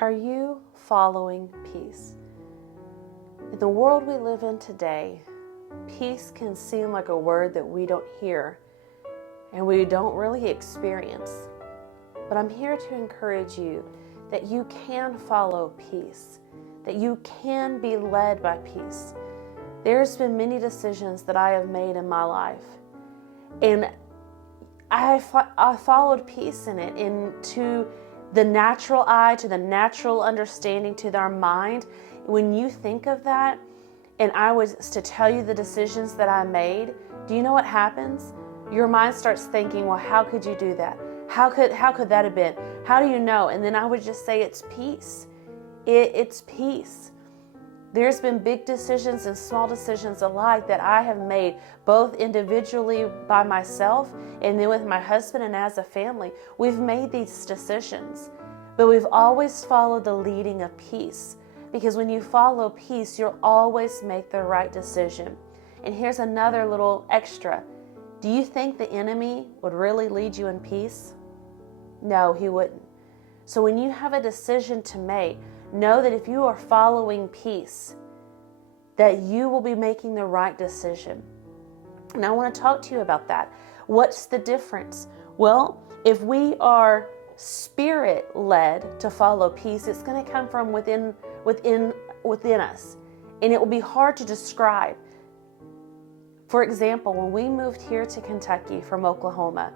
Are you following peace? In the world we live in today, peace can seem like a word that we don't hear and we don't really experience. But I'm here to encourage you that you can follow peace, that you can be led by peace. There's been many decisions that I have made in my life, and I followed peace in it, into the natural eye, to the natural understanding, to our mind. When you think of that, and I was to tell you the decisions that I made, do you know what happens? Your mind starts thinking, well, how could you do that? How could that have been? How do you know? And then I would just say, it's peace. It's peace. There's been big decisions and small decisions alike that I have made, both individually by myself and then with my husband and as a family. We've made these decisions, but we've always followed the leading of peace, because when you follow peace, you'll always make the right decision. And here's another little extra. Do you think the enemy would really lead you in peace? No, he wouldn't. So when you have a decision to make, know that if you are following peace, that you will be making the right decision. And I want to talk to you about that. What's the difference? Well, if we are spirit-led to follow peace, it's going to come from within us. And it will be hard to describe. For example, when we moved here to Kentucky from Oklahoma,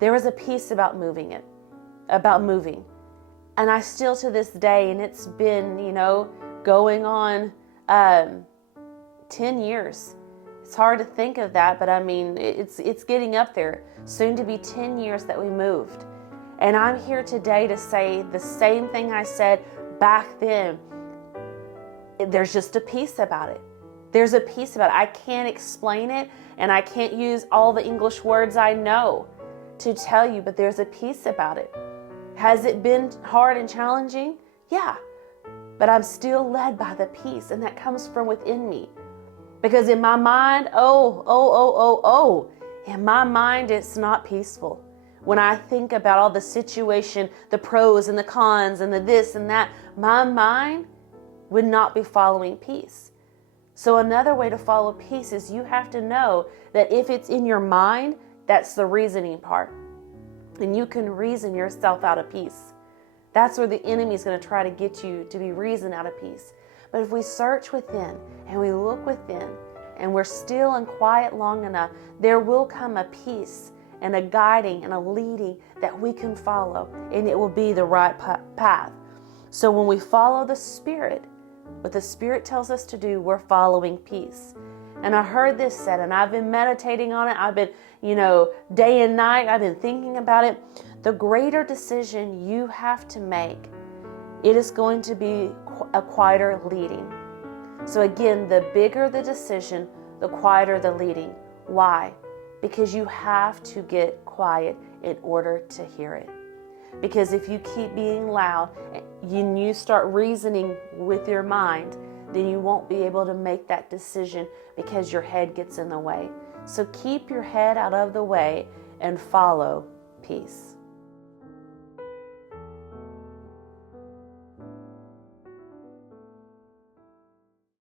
there was a peace about moving. And I still to this day, and it's been, going on 10 years. It's hard to think of that, but I mean, it's getting up there. Soon to be 10 years that we moved. And I'm here today to say the same thing I said back then. There's just a peace about it. There's a peace about it. I can't explain it, and I can't use all the English words I know to tell you, but there's a peace about it. Has it been hard and challenging? Yeah, but I'm still led by the peace, and that comes from within me. Because in my mind, in my mind, it's not peaceful. When I think about all the situation, the pros and the cons and the this and that, my mind would not be following peace. So another way to follow peace is you have to know that if it's in your mind, that's the reasoning part. And you can reason yourself out of peace. That's where the enemy is going to try to get you to be reasoned out of peace. But if we search within and we look within and we're still and quiet long enough, there will come a peace and a guiding and a leading that we can follow, and it will be the right path. So when we follow the Spirit, what the Spirit tells us to do, we're following peace. And I heard this said, and I've been meditating on it. I've been, day and night, I've been thinking about it. The greater decision you have to make, it is going to be a quieter leading. So again, the bigger the decision, the quieter the leading. Why? Because you have to get quiet in order to hear it. Because if you keep being loud and you start reasoning with your mind, then you won't be able to make that decision because your head gets in the way. So keep your head out of the way and follow peace.